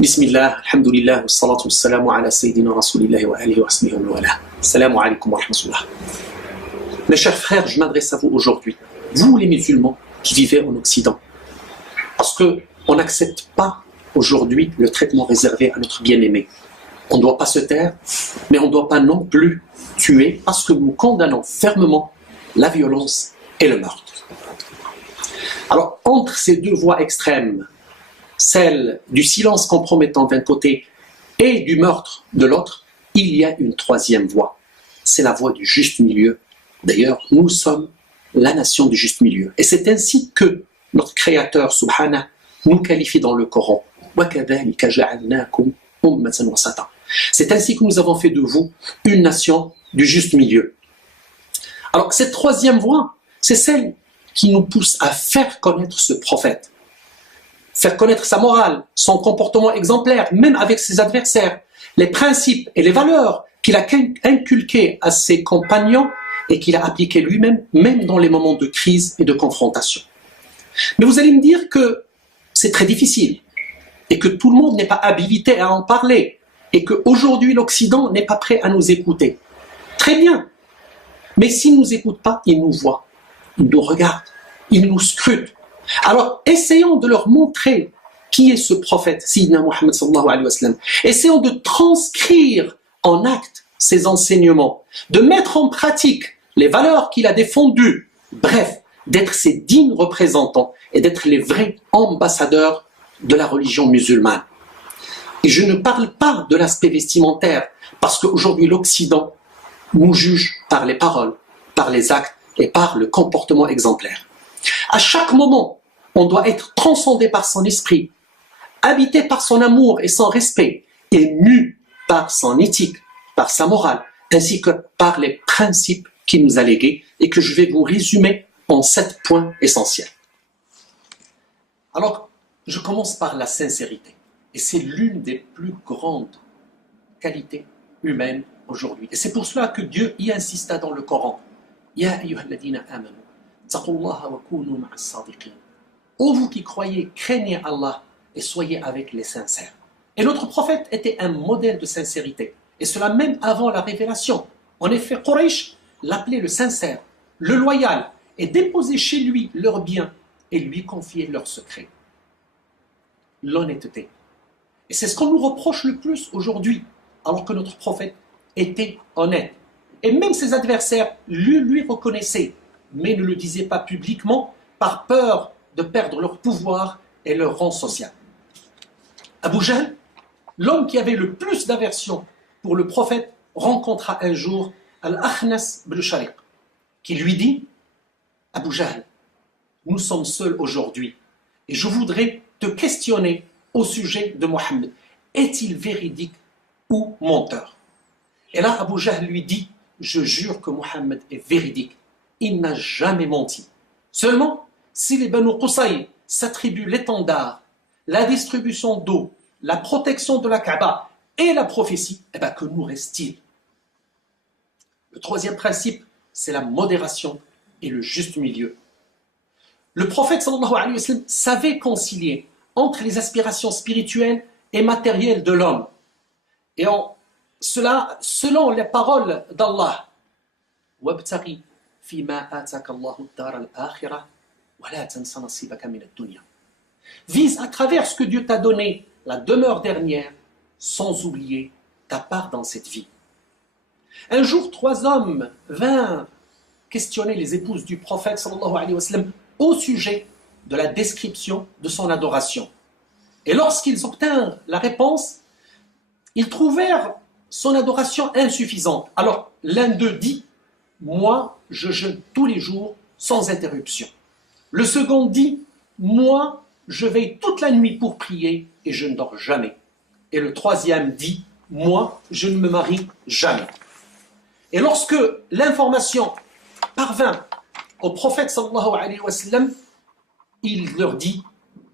Bismillah, alhamdulillah, wassalatu wassalamu ala sayyidina rasulillahi wa alihi wa sahbihi wa wala. Assalamu alaikum wa rahmatullah. Mes chers frères, je m'adresse à vous aujourd'hui, vous les musulmans qui vivez en Occident, parce qu'on n'accepte pas aujourd'hui le traitement réservé à notre bien-aimé. On ne doit pas se taire, mais on ne doit pas non plus tuer, parce que nous condamnons fermement la violence et le meurtre. Alors, entre ces deux voies extrêmes, celle du silence compromettant d'un côté et du meurtre de l'autre, il y a une troisième voie. C'est la voie du juste milieu. D'ailleurs, nous sommes la nation du juste milieu. Et c'est ainsi que notre Créateur, Subhanahu, nous qualifie dans le Coran. C'est ainsi que nous avons fait de vous une nation du juste milieu. Alors, cette troisième voie, c'est celle qui nous pousse à faire connaître ce prophète. Faire connaître sa morale, son comportement exemplaire, même avec ses adversaires, les principes et les valeurs qu'il a inculqués à ses compagnons et qu'il a appliqués lui-même, même dans les moments de crise et de confrontation. Mais vous allez me dire que c'est très difficile et que tout le monde n'est pas habilité à en parler et qu'aujourd'hui l'Occident n'est pas prêt à nous écouter. Très bien, mais s'il ne nous écoute pas, il nous voit, il nous regarde, il nous scrute. Alors, essayons de leur montrer qui est ce prophète, Sayyidina Muhammad sallallahu alayhi wa sallam. Essayons de transcrire en acte ses enseignements, de mettre en pratique les valeurs qu'il a défendues. Bref, d'être ses dignes représentants et d'être les vrais ambassadeurs de la religion musulmane. Et je ne parle pas de l'aspect vestimentaire, parce qu'aujourd'hui l'Occident nous juge par les paroles, par les actes et par le comportement exemplaire. À chaque moment, on doit être transcendé par son esprit, habité par son amour et son respect, et mu par son éthique, par sa morale, ainsi que par les principes qu'il nous a légués et que je vais vous résumer en 7 points essentiels. Alors, je commence par la sincérité, et c'est l'une des plus grandes qualités humaines aujourd'hui. Et c'est pour cela que Dieu y insista dans le Coran. Ya ayyuhalladhina amanu, taqullaha wa kunu ma'as sadiqin. Ô vous qui croyez, craignez Allah et soyez avec les sincères. Et notre prophète était un modèle de sincérité. Et cela même avant la révélation. En effet, Quraysh l'appelait le sincère, le loyal, et déposait chez lui leurs biens et lui confiait leurs secrets. L'honnêteté. Et c'est ce qu'on nous reproche le plus aujourd'hui, alors que notre prophète était honnête. Et même ses adversaires lui reconnaissaient, mais ne le disaient pas publiquement par peur de perdre leur pouvoir et leur rang social. Abu Jahl, l'homme qui avait le plus d'aversion pour le prophète, rencontra un jour Al-Akhnas ibn Shariq, qui lui dit « Abu Jahl, nous sommes seuls aujourd'hui et je voudrais te questionner au sujet de Mohammed. Est-il véridique ou menteur ?» Et là, Abu Jahl lui dit « Je jure que Mohammed est véridique. Il n'a jamais menti. Seulement, si les Banu Qusay s'attribuent l'étendard, la distribution d'eau, la protection de la Kaaba et la prophétie, eh bien que nous reste-t-il ?» Le troisième principe, c'est la modération et le juste milieu. Le prophète sallallahu alayhi wa sallam savait concilier entre les aspirations spirituelles et matérielles de l'homme. Et cela, selon les paroles d'Allah, وَابْتَغِي فِيمَا آتَاكَ اللَّهُ الدَّارَ الْآخِرَةَ وَلَا تَنْسَ نَصِيبَكَ مِنَ الدُّنْيَا. Vise à travers ce que Dieu t'a donné, la demeure dernière, sans oublier ta part dans cette vie. Un jour, 3 hommes vinrent questionner les épouses du prophète sallallahu alayhi wa sallam au sujet de la description de son adoration. Et lorsqu'ils obtinrent la réponse, ils trouvèrent son adoration insuffisante. Alors, l'un d'eux dit « Moi, je jeûne tous les jours sans interruption. » Le second dit « Moi, je veille toute la nuit pour prier et je ne dors jamais. » Et le troisième dit « Moi, je ne me marie jamais. » Et lorsque l'information parvint au prophète sallallahu alayhi wa sallam, il leur dit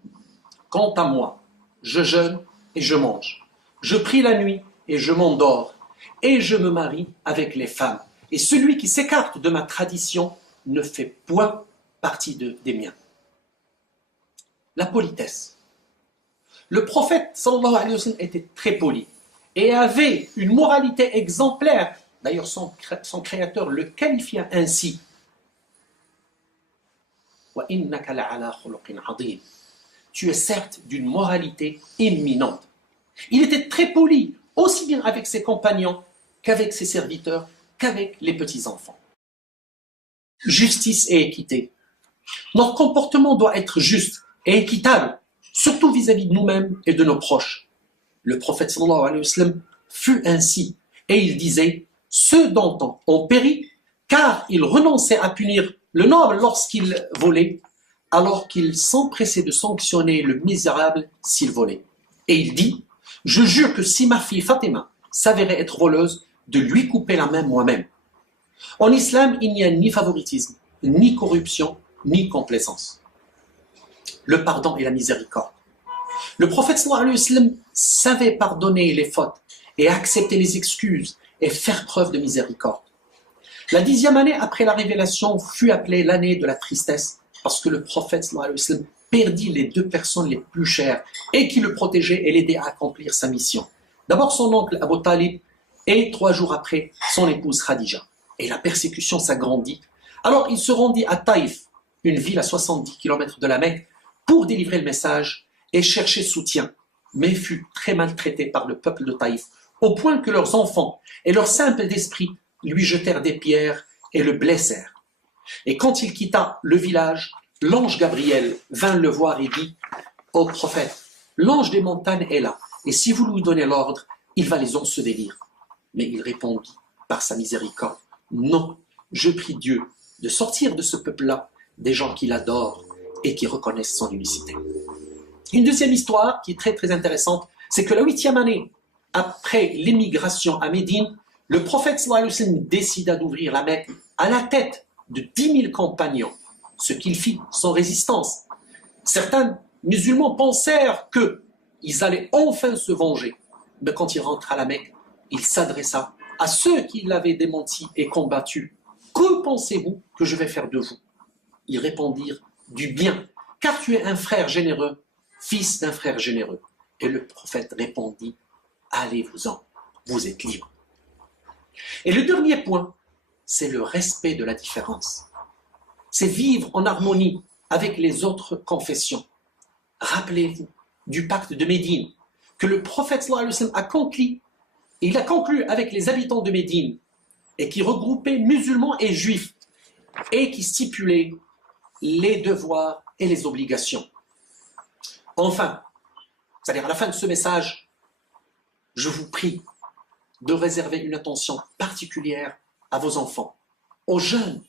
« Quant à moi, je jeûne et je mange. Je prie la nuit et je m'endors. Et je me marie avec les femmes. Et celui qui s'écarte de ma tradition ne fait point partie des miens. » La politesse. Le prophète sallallahu alayhi wa sallam était très poli et avait une moralité exemplaire. D'ailleurs, son créateur le qualifia ainsi. وَإِنَّكَ لَعَلَى خُلُقٍ عَظِيمٍ. Tu es certes d'une moralité éminente. Il était très poli, aussi bien avec ses compagnons qu'avec ses serviteurs, qu'avec les petits-enfants. Justice et équité. Notre comportement doit être juste et équitable, surtout vis-à-vis de nous-mêmes et de nos proches. Le prophète sallallahu alayhi wa sallam fut ainsi, et il disait « Ceux d'antan ont péri, car ils renonçaient à punir le noble lorsqu'il volait, alors qu'ils s'empressaient de sanctionner le misérable s'il volait. » Et il dit « Je jure que si ma fille Fatima s'avérait être voleuse, de lui couper la main moi-même. » En islam, il n'y a ni favoritisme, ni corruption, ni complaisance. Le pardon et la miséricorde. Le prophète sallallahu alayhi wa sallam savait pardonner les fautes et accepter les excuses et faire preuve de miséricorde. La 10e année après la révélation fut appelée l'année de la tristesse parce que le prophète sallallahu alayhi wa sallam perdit les 2 personnes les plus chères et qui le protégeaient et l'aidaient à accomplir sa mission. D'abord son oncle Abu Talib et 3 jours après son épouse Khadija. Et la persécution s'agrandit. Alors il se rendit à Taïf, une ville à 70 km de la Mecque, pour délivrer le message et chercher soutien, mais fut très maltraité par le peuple de Taïf, au point que leurs enfants et leurs simples d'esprit lui jetèrent des pierres et le blessèrent. Et quand il quitta le village, l'ange Gabriel vint le voir et dit « Ô prophète, l'ange des montagnes est là, et si vous lui donnez l'ordre, il va les ensevelir. » Mais il répondit par sa miséricorde « Non, je prie Dieu de sortir de ce peuple-là des gens qui l'adorent et qui reconnaissent son unicité. » Une deuxième histoire qui est très très intéressante, c'est que la 8e année après l'émigration à Médine, le prophète sallallahu alayhi wa sallam décida d'ouvrir la Mecque à la tête de 10 000 compagnons, ce qu'il fit sans résistance. Certains musulmans pensèrent qu'ils allaient enfin se venger, mais quand il rentra à la Mecque, il s'adressa à ceux qui l'avaient démenti et combattu. « Que pensez-vous que je vais faire de vous ?» Ils répondirent « Du bien, car tu es un frère généreux, fils d'un frère généreux. » Et le prophète répondit « Allez-vous-en, vous êtes libres. » Et le dernier point, c'est le respect de la différence. C'est vivre en harmonie avec les autres confessions. Rappelez-vous du pacte de Médine que le prophète sallallahu alayhi wa sallam a conclu. Il a conclu avec les habitants de Médine et qui regroupait musulmans et juifs et qui stipulait les devoirs et les obligations. Enfin, c'est-à-dire à la fin de ce message, je vous prie de réserver une attention particulière à vos enfants, aux jeunes.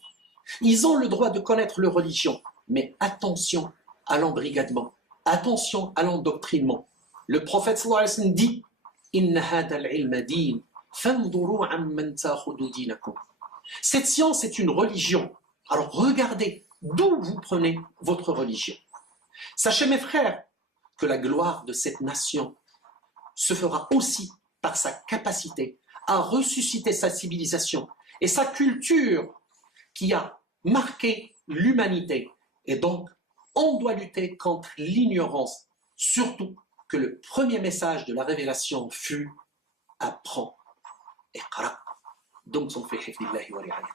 Ils ont le droit de connaître leur religion, mais attention à l'embrigadement, attention à l'endoctrinement. Le prophète sallallahu alayhi wa sallam dit cette science est une religion. Alors regardez d'où vous prenez votre religion. Sachez mes frères que la gloire de cette nation se fera aussi par sa capacité à ressusciter sa civilisation et sa culture qui a marqué l'humanité. Et donc, on doit lutter contre l'ignorance, surtout que le premier message de la révélation fut « Apprends et qara ». Donc, on fait hifdillahi wa ri'ayati.